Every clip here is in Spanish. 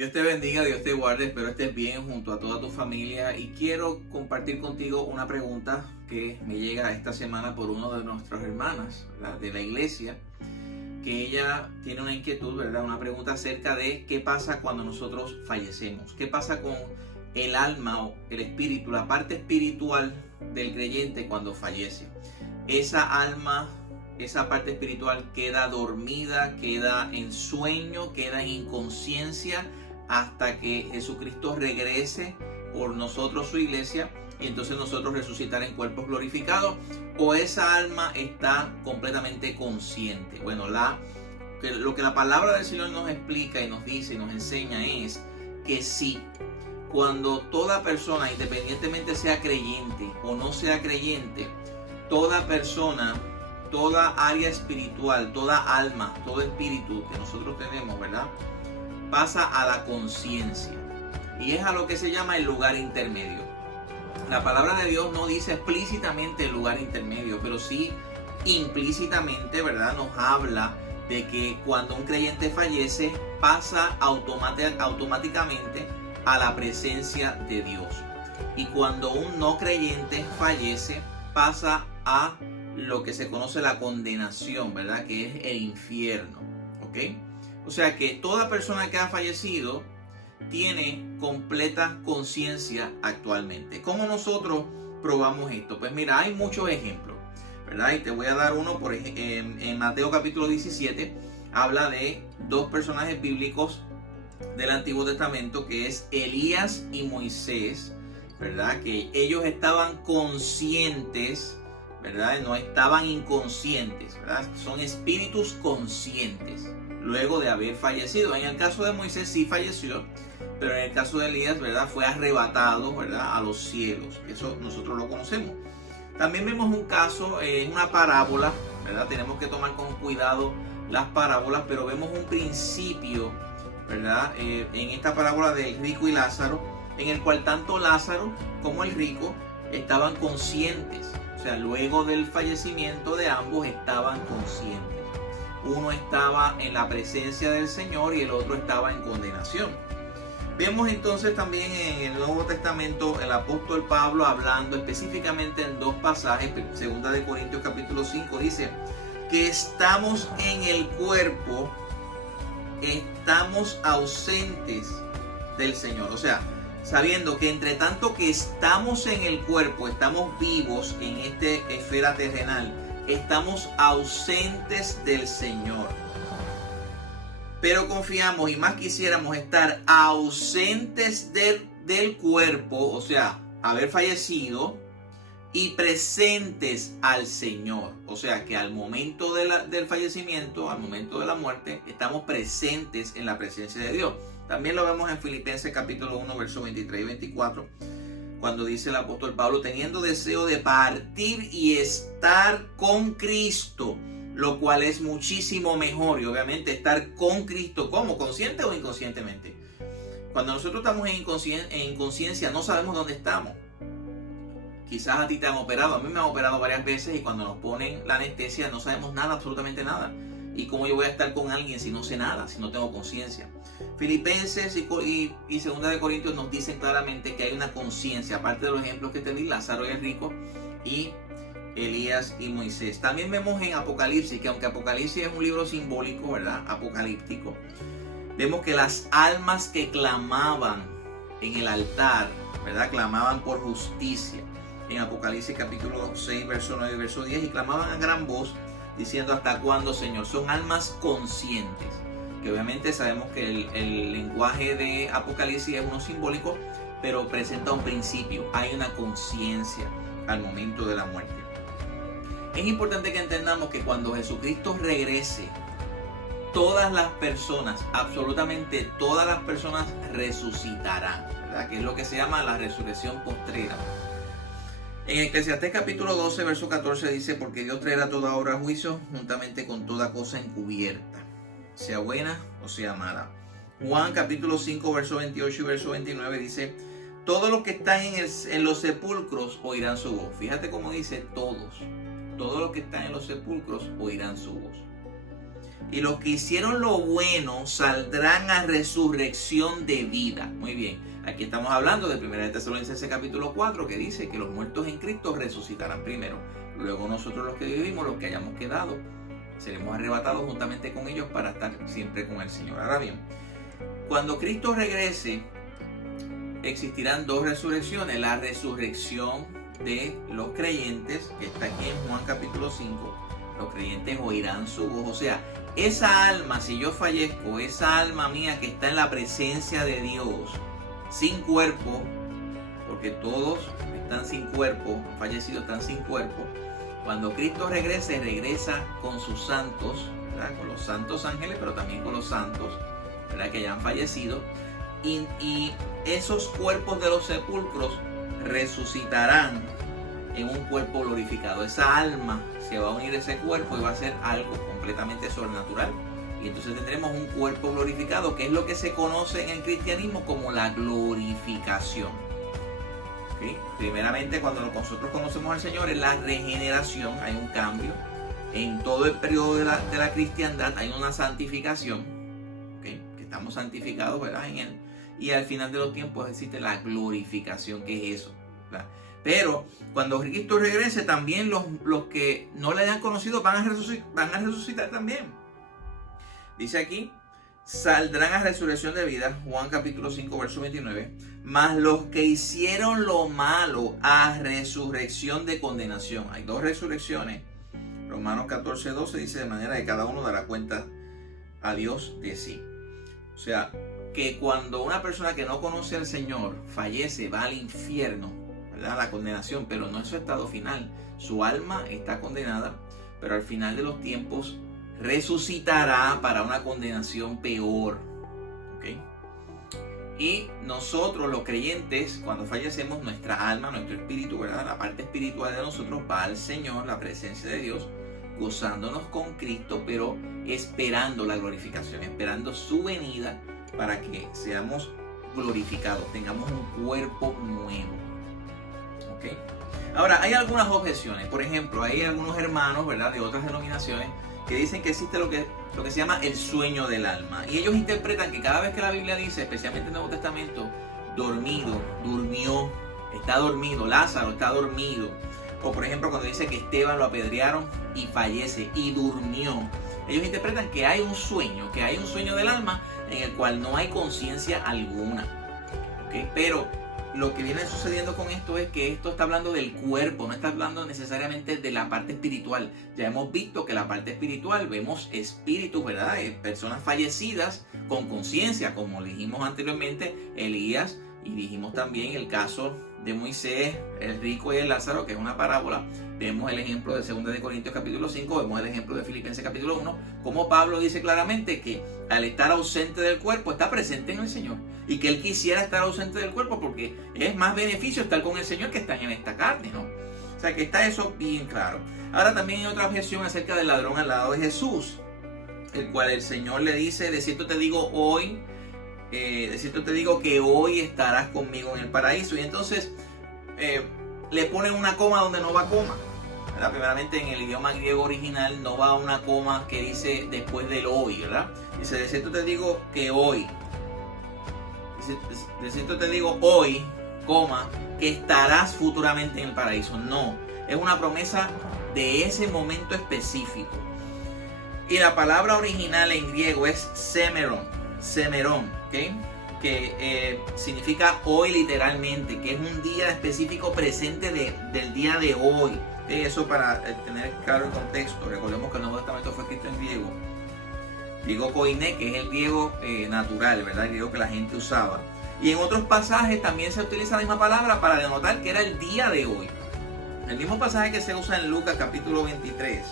Dios te bendiga, Dios te guarde, espero estés bien junto a toda tu familia y quiero compartir contigo una pregunta que me llega esta semana por una de nuestras hermanas, ¿verdad?, de la iglesia, que ella tiene una inquietud, ¿verdad?, una pregunta acerca de qué pasa cuando nosotros fallecemos, qué pasa con el alma o el espíritu, la parte espiritual del creyente cuando fallece. Esa alma, esa parte espiritual queda dormida, queda en sueño, queda en inconsciencia hasta que Jesucristo regrese por nosotros, su iglesia, y entonces nosotros resucitar en cuerpos glorificados, o esa alma está completamente consciente. Bueno, lo que la palabra del Señor nos explica y nos dice y nos enseña es que sí, cuando toda persona, independientemente sea creyente o no sea creyente, toda persona, toda área espiritual, toda alma, todo espíritu que nosotros tenemos, ¿verdad?, pasa a la conciencia, y es a lo que se llama el lugar intermedio. La palabra de Dios no dice explícitamente el lugar intermedio, pero sí implícitamente, ¿verdad?, nos habla de que cuando un creyente fallece pasa automáticamente a la presencia de Dios, y cuando un no creyente fallece pasa a lo que se conoce la condenación, ¿verdad?, que es el infierno, ¿ok? O sea que toda persona que ha fallecido tiene completa conciencia actualmente. ¿Cómo nosotros probamos esto? Pues mira, hay muchos ejemplos, ¿verdad? Y te voy a dar uno. En Mateo capítulo 17 habla de dos personajes bíblicos del Antiguo Testamento, que es Elías y Moisés, ¿verdad? Que ellos estaban conscientes, ¿verdad? No estaban inconscientes, ¿verdad? Son espíritus conscientes luego de haber fallecido. En el caso de Moisés sí falleció, pero en el caso de Elías, ¿verdad?, fue arrebatado, ¿verdad?, a los cielos. Eso nosotros lo conocemos. También vemos un caso, una parábola, ¿verdad? Tenemos que tomar con cuidado las parábolas, pero vemos un principio, ¿verdad?, en esta parábola del rico y Lázaro, en el cual tanto Lázaro como el rico estaban conscientes. O sea, luego del fallecimiento de ambos estaban conscientes. Uno estaba en la presencia del Señor y el otro estaba en condenación. Vemos entonces también en el Nuevo Testamento el apóstol Pablo hablando específicamente en dos pasajes. Segunda de Corintios capítulo 5 dice que estamos en el cuerpo, estamos ausentes del Señor. O sea, sabiendo que entre tanto que estamos en el cuerpo, estamos vivos en esta esfera terrenal, estamos ausentes del Señor. Pero confiamos y más quisiéramos estar ausentes del cuerpo, o sea, haber fallecido, y presentes al Señor. O sea, que al momento del fallecimiento, al momento de la muerte, estamos presentes en la presencia de Dios. También lo vemos en Filipenses capítulo 1, versos 23 y 24. Cuando dice el apóstol Pablo, teniendo deseo de partir y estar con Cristo, lo cual es muchísimo mejor. Y obviamente estar con Cristo, ¿cómo? ¿Consciente o inconscientemente? Cuando nosotros estamos en inconsciencia, no sabemos dónde estamos. Quizás a ti te han operado, a mí me han operado varias veces, y cuando nos ponen la anestesia no sabemos nada, absolutamente nada. ¿Y cómo yo voy a estar con alguien si no sé nada, si no tengo conciencia? Filipenses y Segunda de Corintios nos dicen claramente que hay una conciencia, aparte de los ejemplos que te di, Lázaro y el rico, y Elías y Moisés. También vemos en Apocalipsis, que aunque Apocalipsis es un libro simbólico, ¿verdad?, apocalíptico, vemos que las almas que clamaban en el altar, ¿verdad?, clamaban por justicia. En Apocalipsis capítulo 6, verso 9 y verso 10, y clamaban a gran voz, diciendo: ¿hasta cuándo, Señor? Son almas conscientes, que obviamente sabemos que el lenguaje de Apocalipsis es uno simbólico, pero presenta un principio, hay una conciencia al momento de la muerte. Es importante que entendamos que cuando Jesucristo regrese, todas las personas, absolutamente todas las personas resucitarán, ¿verdad?, que es lo que se llama la resurrección postrera. En Eclesiastés capítulo 12, verso 14 dice: porque Dios traerá toda obra a juicio juntamente con toda cosa encubierta, sea buena o sea mala. Juan capítulo 5, verso 28 y verso 29 dice: todos los que están en los sepulcros oirán su voz. Fíjate cómo dice todos los que están en los sepulcros oirán su voz. y los que hicieron lo bueno saldrán a resurrección de vida. Muy bien, aquí estamos hablando de 1 Tesalonicenses capítulo 4, que dice que los muertos en Cristo resucitarán primero. Luego nosotros los que vivimos, los que hayamos quedado, seremos arrebatados juntamente con ellos para estar siempre con el Señor. Ahora bien, cuando Cristo regrese, existirán dos resurrecciones. La resurrección de los creyentes, que está aquí en Juan capítulo 5. Los creyentes oirán su voz. O sea, esa alma, si yo fallezco, esa alma mía que está en la presencia de Dios, sin cuerpo, porque todos están sin cuerpo, fallecidos están sin cuerpo. Cuando Cristo regrese, regresa con sus santos, ¿verdad? Con los santos ángeles, pero también con los santos, ¿verdad? Que hayan fallecido. Y esos cuerpos de los sepulcros resucitarán en un cuerpo glorificado. Esa alma se va a unir a ese cuerpo y va a ser algo completamente sobrenatural. Y entonces tendremos un cuerpo glorificado, que es lo que se conoce en el cristianismo como la glorificación. ¿Okay? Primeramente, cuando nosotros conocemos al Señor, es la regeneración, hay un cambio. En todo el periodo de la cristiandad hay una santificación, ¿okay? Que estamos santificados, ¿verdad? En Él. Y al final de los tiempos existe la glorificación, que es eso, ¿verdad? Pero cuando Cristo regrese, también los que no le hayan conocido van a resucitar también. Dice aquí, saldrán a resurrección de vida, Juan capítulo 5, verso 29, mas los que hicieron lo malo a resurrección de condenación. Hay dos resurrecciones. Romanos 14, 12 dice, de manera que cada uno dará cuenta a Dios de sí. O sea, que cuando una persona que no conoce al Señor fallece, va al infierno, ¿verdad? La condenación, pero no es su estado final. Su alma está condenada, pero al final de los tiempos resucitará para una condenación peor. ¿Okay? Y nosotros, los creyentes, cuando fallecemos, nuestra alma, nuestro espíritu, ¿verdad? La parte espiritual de nosotros va al Señor, la presencia de Dios, gozándonos con Cristo, pero esperando la glorificación, esperando su venida para que seamos glorificados, tengamos un cuerpo nuevo. ¿Okay? Ahora, hay algunas objeciones. Por ejemplo, hay algunos hermanos, ¿verdad?, de otras denominaciones que dicen que existe lo que se llama el sueño del alma. Y ellos interpretan que cada vez que la Biblia dice, especialmente en el Nuevo Testamento, dormido, durmió, está dormido, Lázaro está dormido. O por ejemplo, cuando dice que Esteban lo apedrearon y fallece y durmió. Ellos interpretan que hay un sueño del alma en el cual no hay conciencia alguna. ¿Okay? Pero lo que viene sucediendo con esto es que esto está hablando del cuerpo, no está hablando necesariamente de la parte espiritual. Ya hemos visto que la parte espiritual, vemos espíritus, ¿verdad? Personas fallecidas con conciencia, como dijimos anteriormente, Elías, y dijimos también el caso de Moisés, el rico y el Lázaro, que es una parábola. Vemos el ejemplo de 2 de Corintios capítulo 5, vemos el ejemplo de Filipenses capítulo 1, como Pablo dice claramente que al estar ausente del cuerpo está presente en el Señor, y que él quisiera estar ausente del cuerpo porque es más beneficio estar con el Señor que estar en esta carne, ¿no? O sea que está eso bien claro. Ahora también hay otra objeción acerca del ladrón al lado de Jesús, el cual el Señor le dice, de cierto te digo hoy, de cierto te digo que hoy estarás conmigo en el paraíso. Y entonces le ponen una coma donde no va coma, ¿verdad? Primeramente en el idioma griego original no va una coma que dice después del hoy, ¿verdad? Dice, de cierto te digo que hoy, de cierto te digo hoy, coma, que estarás futuramente en el paraíso. No, es una promesa de ese momento específico. Y la palabra original en griego es semeron, ¿okay? Que significa hoy literalmente, que es un día específico presente del día de hoy. ¿Okay? Eso para tener claro el contexto. Recordemos que el Nuevo Testamento fue escrito en griego. Griego koiné, que es el griego natural, ¿verdad? El griego que la gente usaba. Y en otros pasajes también se utiliza la misma palabra para denotar que era el día de hoy. El mismo pasaje que se usa en Lucas capítulo 23,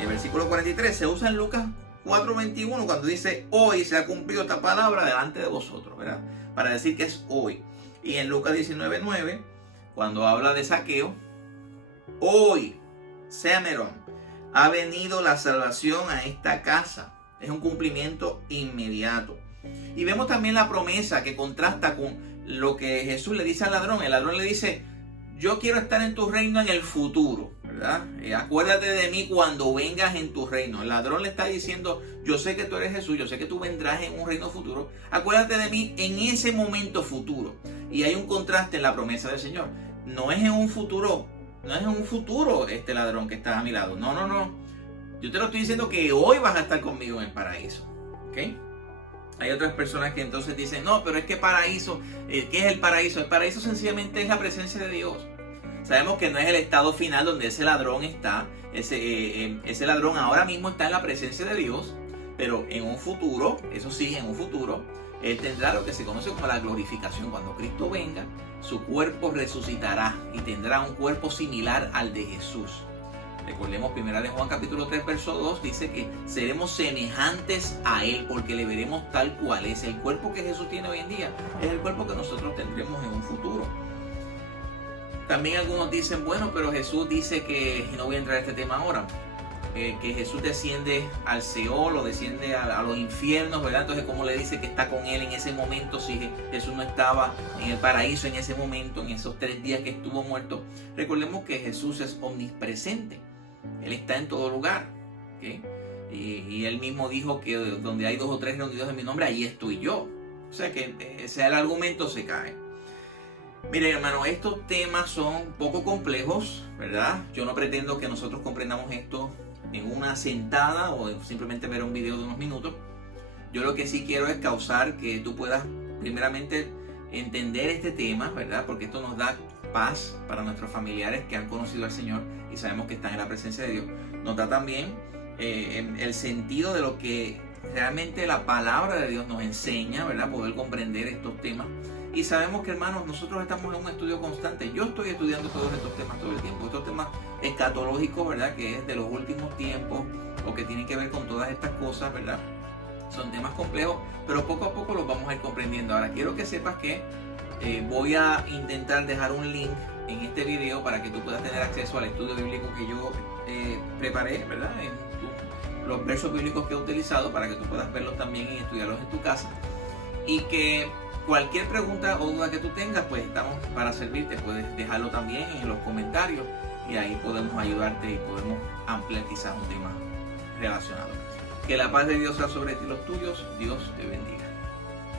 el versículo 43, se usa en Lucas 4:21 cuando dice hoy se ha cumplido esta palabra delante de vosotros, ¿verdad? Para decir que es hoy. Y en Lucas 19:9, cuando habla de Zaqueo, hoy, semeron, ha venido la salvación a esta casa. Es un cumplimiento inmediato. Y vemos también la promesa que contrasta con lo que Jesús le dice al ladrón. El ladrón le dice, yo quiero estar en tu reino en el futuro, ¿verdad? ¿verdad? Acuérdate de mí cuando vengas en tu reino. El ladrón le está diciendo, yo sé que tú eres Jesús, yo sé que tú vendrás en un reino futuro. Acuérdate de mí en ese momento futuro. Y hay un contraste en la promesa del Señor. No es en un futuro, este ladrón que está a mi lado. No, no, no. Yo te lo estoy diciendo que hoy vas a estar conmigo en el paraíso. ¿Ok? Hay otras personas que entonces dicen, no, pero es que paraíso, ¿qué es el paraíso? El paraíso sencillamente es la presencia de Dios. Sabemos que no es el estado final donde ese ladrón está. Ese ladrón ahora mismo está en la presencia de Dios, pero en un futuro, eso sí, en un futuro, él tendrá lo que se conoce como la glorificación. Cuando Cristo venga, su cuerpo resucitará y tendrá un cuerpo similar al de Jesús. Recordemos 1 de Juan capítulo 3 verso 2, dice que seremos semejantes a Él porque le veremos tal cual es. El cuerpo que Jesús tiene hoy en día es el cuerpo que nosotros tendremos en un futuro. También algunos dicen, bueno, pero Jesús dice que, y no voy a entrar en este tema ahora, que Jesús desciende al Seol o desciende a los infiernos, ¿verdad? Entonces, ¿cómo le dice que está con Él en ese momento si Jesús no estaba en el paraíso en ese momento, en esos 3 días que estuvo muerto? Recordemos que Jesús es omnipresente. Él está en todo lugar, ¿okay? Y Él mismo dijo que donde hay 2 o 3 reunidos en mi nombre, allí estoy yo. O sea que ese el argumento se cae. Mire, hermano, estos temas son poco complejos, ¿verdad? Yo no pretendo que nosotros comprendamos esto en una sentada o simplemente ver un video de unos minutos. Yo lo que sí quiero es causar que tú puedas primeramente entender este tema, ¿verdad? Porque esto nos da paz para nuestros familiares que han conocido al Señor y sabemos que están en la presencia de Dios. Nos da también el sentido de lo que realmente la palabra de Dios nos enseña, ¿verdad? Poder comprender estos temas. Y sabemos que, hermanos, nosotros estamos en un estudio constante. Yo estoy estudiando todos estos temas todo el tiempo. Estos temas escatológicos, ¿verdad? Que es de los últimos tiempos o que tienen que ver con todas estas cosas, ¿verdad? Son temas complejos, pero poco a poco los vamos a ir comprendiendo. Ahora, quiero que sepas que voy a intentar dejar un link en este video para que tú puedas tener acceso al estudio bíblico que yo preparé, ¿verdad? Los versos bíblicos que he utilizado para que tú puedas verlos también y estudiarlos en tu casa. Y que cualquier pregunta o duda que tú tengas, pues estamos para servirte. Puedes dejarlo también en los comentarios y ahí podemos ayudarte y podemos ampliar quizás un tema relacionado. Que la paz de Dios sea sobre ti y los tuyos. Dios te bendiga.